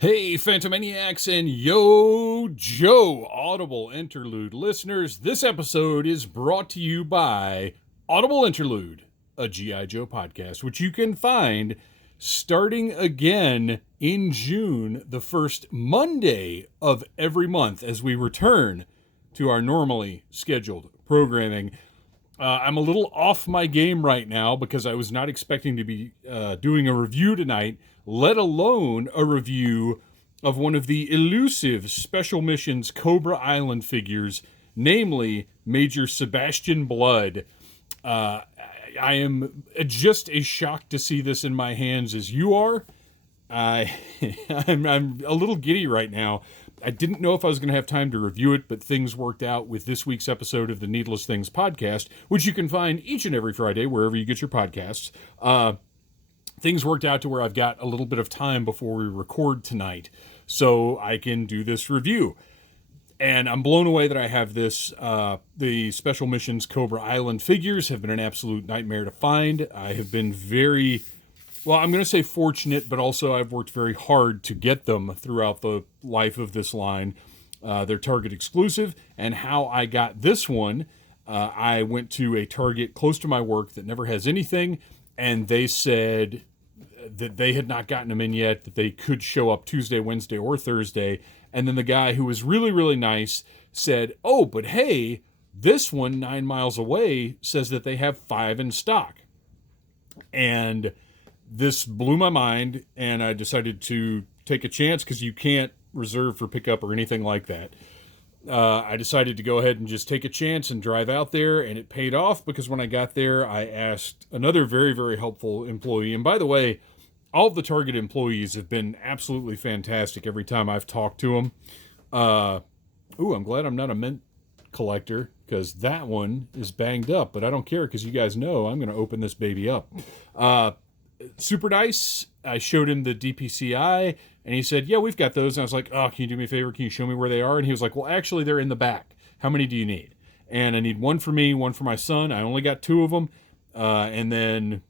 Hey, Phantomaniacs and Yo Joe Audible Interlude listeners, this episode is brought to you by Audible Interlude, a GI Joe podcast, which you can find starting again in June, the first Monday of every month, as we return to our normally scheduled programming. I'm a little off my game right now because I was not expecting to be doing a review tonight, let alone a review of one of the elusive Special Missions Cobra Island figures, namely Major Sebastian Bludd. I am just as shocked to see this in my hands as you are. I'm a little giddy right now. I didn't know if I was going to have time to review it, but things worked out with this week's episode of the Needless Things podcast, which you can find each and every Friday wherever you get your podcasts. Things worked out to where I've got a little bit of time before we record tonight, so I can do this review. And I'm blown away that I have this. The Special Missions Cobra Island figures have been an absolute nightmare to find. I have been I'm going to say fortunate, but also I've worked very hard to get them throughout the life of this line. They're Target exclusive, and how I got this one, I went to a Target close to my work that never has anything, and they said that they had not gotten them in yet, that they could show up Tuesday, Wednesday, or Thursday. And then the guy, who was really, really nice, said, "Oh, but hey, this one 9 miles away says that they have 5 in stock." And this blew my mind, and I decided to take a chance because you can't reserve for pickup or anything like that. I decided to go ahead and just take a chance and drive out there, and it paid off because when I got there, I asked another very, very helpful employee. And by the way, all of the Target employees have been absolutely fantastic every time I've talked to them. I'm glad I'm not a mint collector because that one is banged up, but I don't care because you guys know I'm going to open this baby up. Super nice. I showed him the DPCI, and he said, "Yeah, we've got those." And I was like, "Oh, can you do me a favor? Can you show me where they are?" And he was like, "Well, actually, they're in the back. How many do you need?" And I need one for me, one for my son. I only got 2 of them, and then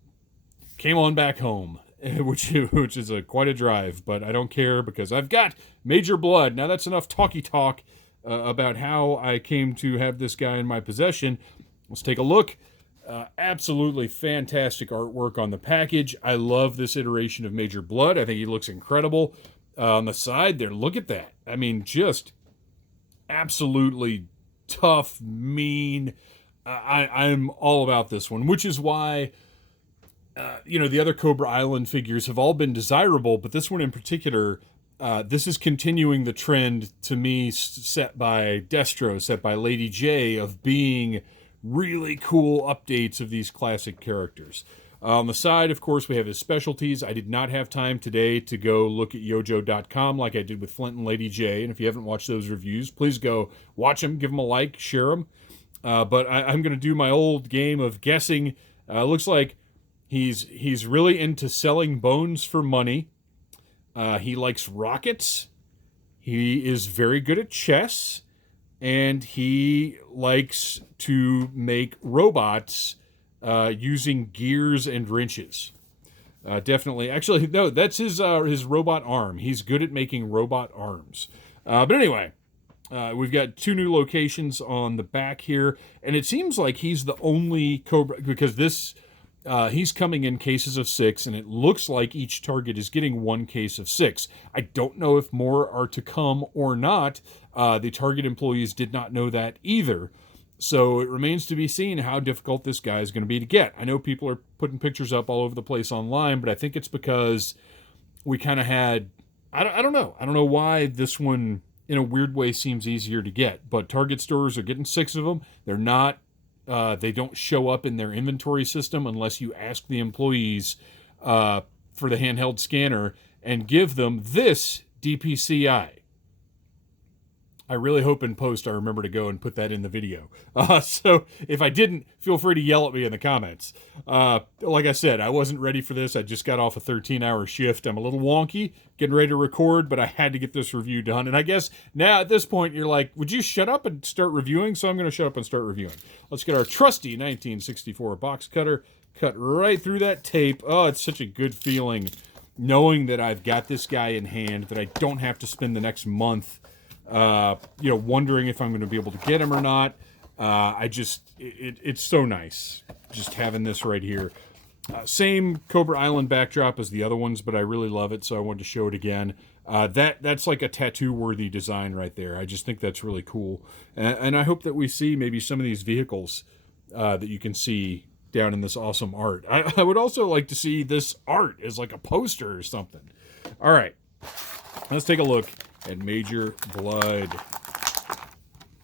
came on back home, which is quite a drive, but I don't care because I've got Major Bludd. Now that's enough talky talk about how I came to have this guy in my possession. Let's take a look. Absolutely fantastic artwork on the package. I love this iteration of Major Bludd. I think he looks incredible. On the side there, look at that. I mean, just absolutely tough, mean. I'm all about this one, which is why, the other Cobra Island figures have all been desirable, but this one in particular, this is continuing the trend to me set by Destro, set by Lady J, of being really cool updates of these classic characters. On the side, of course, we have his specialties. I did not have time today to go look at yojo.com like I did with Flint and Lady J, and if you haven't watched those reviews, please go watch them, give them a like, share them. But I'm going to do my old game of guessing. Looks like he's really into selling bones for money. He likes rockets. He is very good at chess. And he likes to make robots using gears and wrenches. Definitely. Actually, no, that's his robot arm. He's good at making robot arms. But anyway, we've got 2 new locations on the back here. And it seems like he's the only Cobra, because he's coming in cases of 6, and it looks like each Target is getting 1 case of 6. I don't know if more are to come or not. The Target employees did not know that either. So it remains to be seen how difficult this guy is going to be to get. I know people are putting pictures up all over the place online, but I think it's because we kind of had, I don't know. I don't know why this one, in a weird way, seems easier to get. But Target stores are getting 6 of them. They're not, they don't show up in their inventory system unless you ask the employees for the handheld scanner and give them this DPCI. I really hope in post I remember to go and put that in the video. So if I didn't, feel free to yell at me in the comments. Like I said, I wasn't ready for this. I just got off a 13-hour shift. I'm a little wonky, getting ready to record, but I had to get this review done. And I guess now at this point, you're like, would you shut up and start reviewing? So I'm going to shut up and start reviewing. Let's get our trusty 1964 box cutter, cut right through that tape. Oh, it's such a good feeling knowing that I've got this guy in hand, that I don't have to spend the next month, wondering if I'm going to be able to get him or not. It's so nice just having this right here. Same Cobra Island backdrop as the other ones, but I really love it, so I wanted to show it again. That's like a tattoo-worthy design right there. I just think that's really cool. And I hope that we see maybe some of these vehicles that you can see down in this awesome art. I would also like to see this art as like a poster or something. All right, let's take a look at Major Bludd.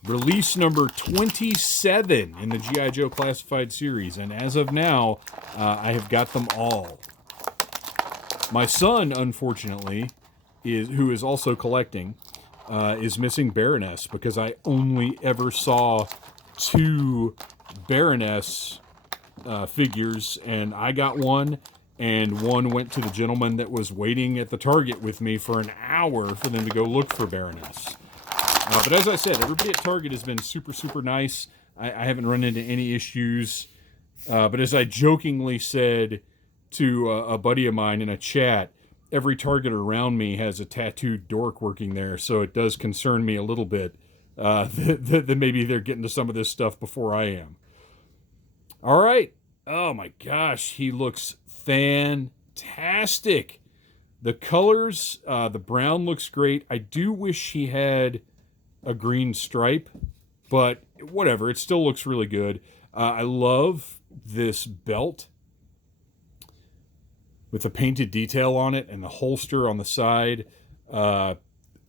Release number 27 in the GI Joe Classified series, and as of now, I have got them all. My son, unfortunately, who is also collecting, is missing Baroness, because I only ever saw 2 Baroness figures, and I got one, and one went to the gentleman that was waiting at the Target with me for an hour for them to go look for Baroness. But as I said, everybody at Target has been super, super nice. I haven't run into any issues. But as I jokingly said to a buddy of mine in a chat, every Target around me has a tattooed dork working there, so it does concern me a little bit that maybe they're getting to some of this stuff before I am. All right. Oh my gosh, he looks fantastic. The colors, the brown looks great. I do wish he had a green stripe, but whatever, it still looks really good. I love this belt with the painted detail on it and the holster on the side. It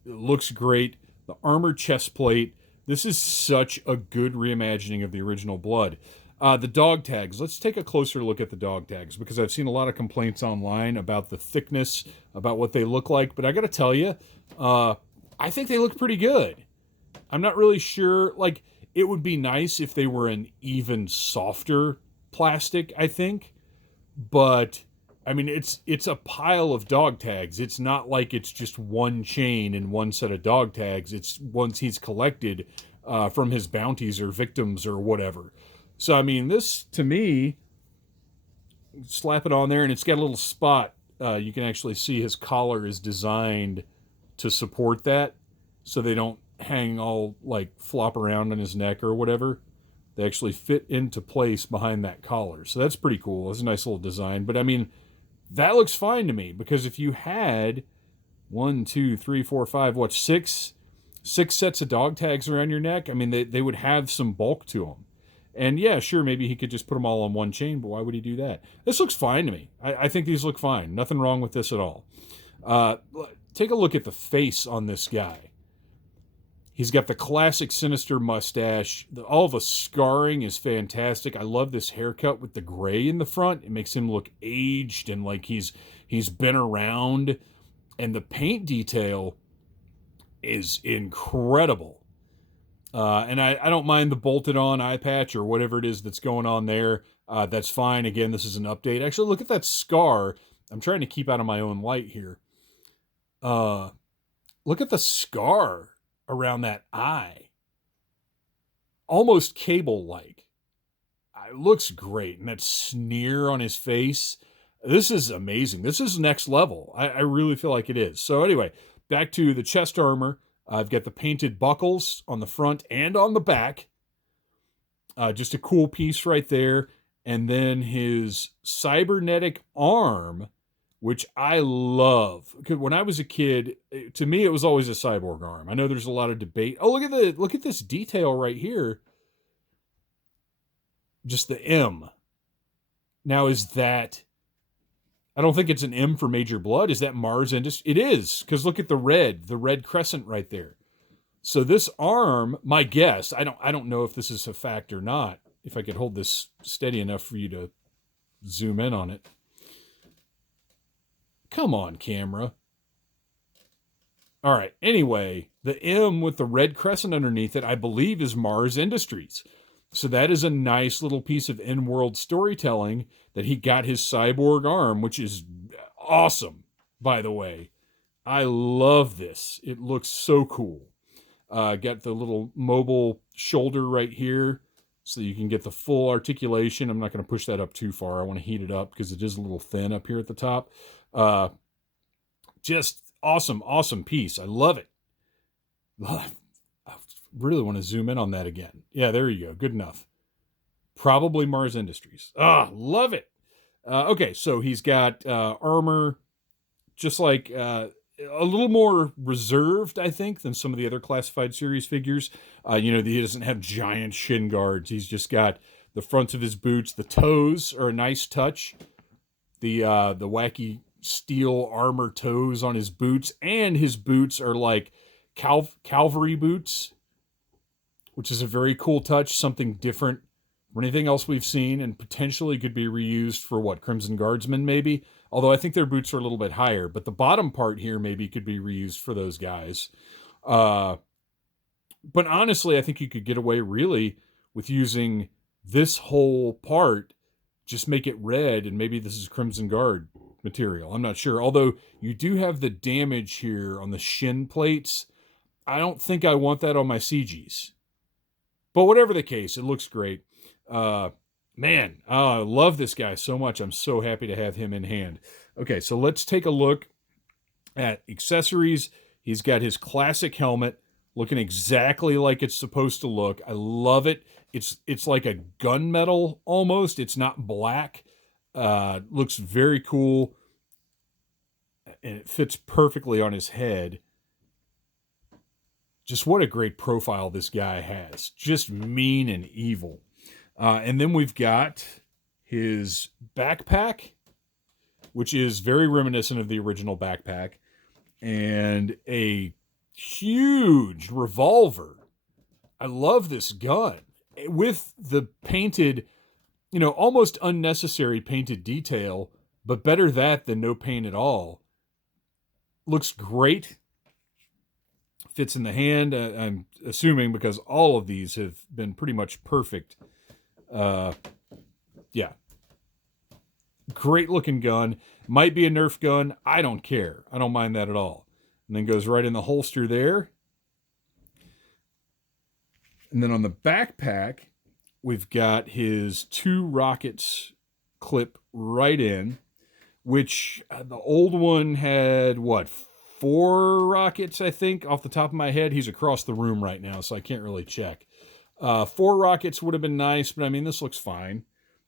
looks great. The armored chest plate. This is such a good reimagining of the original Bludd. The dog tags. Let's take a closer look at the dog tags, because I've seen a lot of complaints online about the thickness, about what they look like, but I gotta tell you, I think they look pretty good. I'm not really sure. Like, it would be nice if they were an even softer plastic, I think. But, I mean, it's a pile of dog tags. It's not like it's just one chain and one set of dog tags. It's ones he's collected from his bounties or victims or whatever. So, I mean, this, to me, slap it on there, and it's got a little spot. You can actually see his collar is designed to support that, so they don't hang all like flop around on his neck or whatever. They actually fit into place behind that collar, so that's pretty cool. It's a nice little design. But I mean, that looks fine to me, because if you had 1, 2, 3, 4, 5, six sets of dog tags around your neck, I mean, they would have some bulk to them. And yeah, sure, maybe he could just put them all on one chain, but why would he do that? This looks fine to me. I think these look fine. Nothing wrong with this at all. Take a look at the face on this guy. He's got the classic sinister mustache. All the scarring is fantastic. I love this haircut with the gray in the front. It makes him look aged and like he's been around. And the paint detail is incredible. And I don't mind the bolted on eye patch or whatever it is that's going on there. That's fine. Again, this is an update. Actually, look at that scar. I'm trying to keep out of my own light here. Look at the scar around that eye. Almost Cable-like. It looks great. And that sneer on his face. This is amazing. This is next level. I really feel like it is. So anyway, back to the chest armor. I've got the painted buckles on the front and on the back. Just a cool piece right there. And then his cybernetic arm, which I love. Because when I was a kid, to me, it was always a cyborg arm. I know there's a lot of debate. Oh, look at this detail right here. Just the M. Now, is that... I don't think it's an M for Major Bludd. Is that Mars Industries? It is, because look at the red crescent right there. So this arm, my guess, I don't know if this is a fact or not. If I could hold this steady enough for you to zoom in on it. Come on, camera. All right. Anyway, the M with the red crescent underneath it, I believe, is Mars Industries. So that is a nice little piece of in-world storytelling that he got his cyborg arm, which is awesome, by the way. I love this. It looks so cool. Got the little mobile shoulder right here so you can get the full articulation. I'm not going to push that up too far. I want to heat it up because it is a little thin up here at the top. Just awesome, awesome piece. I love it. I really want to zoom in on that again. Yeah, there you go. Good enough. Probably Mars Industries. Love it. Okay, so he's got armor, just like a little more reserved, I think, than some of the other classified series figures. He doesn't have giant shin guards. He's just got the fronts of his boots. The toes are a nice touch. The wacky steel armor toes on his boots, and his boots are like cavalry boots, which is a very cool touch, something different from anything else we've seen, and potentially could be reused for Crimson Guardsmen maybe. Although I think their boots are a little bit higher, but the bottom part here maybe could be reused for those guys. But honestly, I think you could get away really with using this whole part, just make it red, and maybe this is Crimson Guard material. I'm not sure. Although you do have the damage here on the shin plates. I don't think I want that on my CGs. But whatever the case, it looks great. Man, I love this guy so much. I'm so happy to have him in hand. Okay, so let's take a look at accessories. He's got his classic helmet, looking exactly like it's supposed to look. I love it. It's like a gunmetal almost. It's not black. Looks very cool, and it fits perfectly on his head. Just what a great profile this guy has. Just mean and evil. And then we've got his backpack, which is very reminiscent of the original backpack, and a huge revolver. I love this gun with the painted, almost unnecessary painted detail, but better that than no paint at all. Looks great. Fits in the hand, I'm assuming, because all of these have been pretty much perfect. Yeah. Great looking gun. Might be a Nerf gun. I don't care. I don't mind that at all. And then goes right in the holster there. And then on the backpack, we've got his 2 rockets clip right in, which the old one had 4 rockets, I think, off the top of my head. He's across the room right now, so I can't really check. 4 rockets would have been nice, but I mean, this looks fine.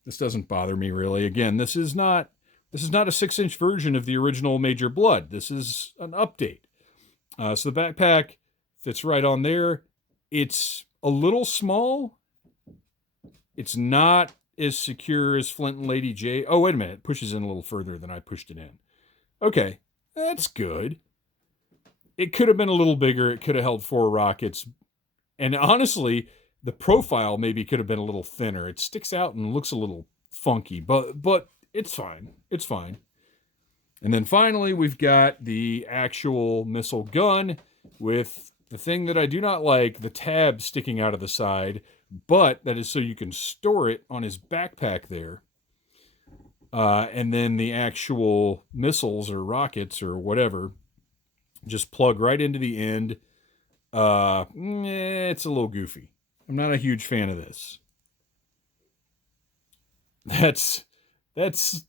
This doesn't bother me really. Again, this is not a 6-inch version of the original Major Bludd. This is an update. So the backpack fits right on there. It's a little small. It's not as secure as Flint and Lady J. Oh, wait a minute. It pushes in a little further than I pushed it in. Okay, that's good. It could have been a little bigger. It could have held 4 rockets. And honestly, the profile maybe could have been a little thinner. It sticks out and looks a little funky, but it's fine. It's fine. And then finally, we've got the actual missile gun with the thing that I do not like, the tab sticking out of the side, but that is so you can store it on his backpack there. And then the actual missiles or rockets or whatever just plug right into the end. It's a little goofy. I'm not a huge fan of this. That's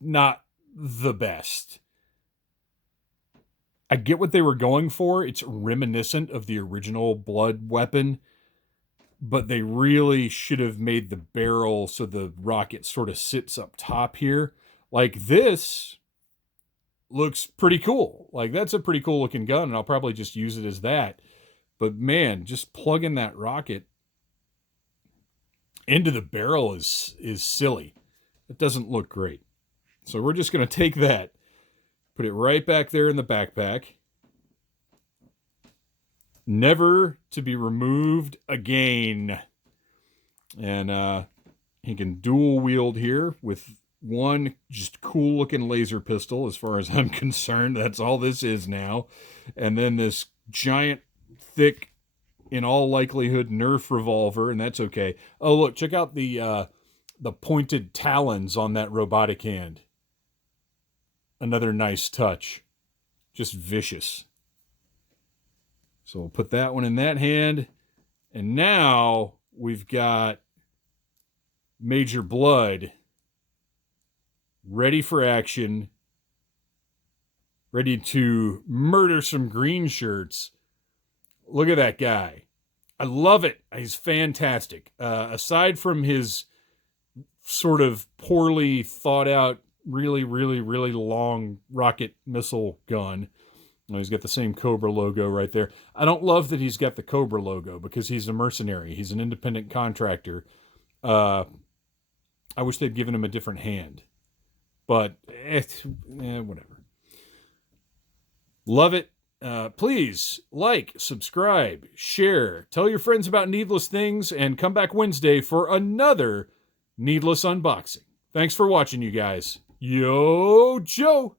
not the best. I get what they were going for. It's reminiscent of the original Bludd weapon, but they really should have made the barrel so the rocket sort of sits up top here. Like, this looks pretty cool. Like, that's a pretty cool looking gun, and I'll probably just use it as that. But man, just plugging that rocket into the barrel is silly. It doesn't look great. So we're just going to take that, put it right back there in the backpack. Never to be removed again. And he can dual wield here with one just cool looking laser pistol, as far as I'm concerned. That's all this is now. And then this giant, thick, in all likelihood, Nerf revolver, and that's okay. Oh, look, check out the pointed talons on that robotic hand. Another nice touch. Just vicious. So we'll put that one in that hand. And now we've got Major Bludd ready for action. ready to murder some green shirts. Look at that guy. I love it. He's fantastic. Aside from his sort of poorly thought out, really, really, really long rocket missile gun. He's got the same Cobra logo right there. I don't love that he's got the Cobra logo because he's a mercenary. He's an independent contractor. I wish they'd given him a different hand. But, whatever. Love it. Please like, subscribe, share, tell your friends about Needless Things, and come back Wednesday for another Needless Unboxing. Thanks for watching, you guys. Yo, Joe!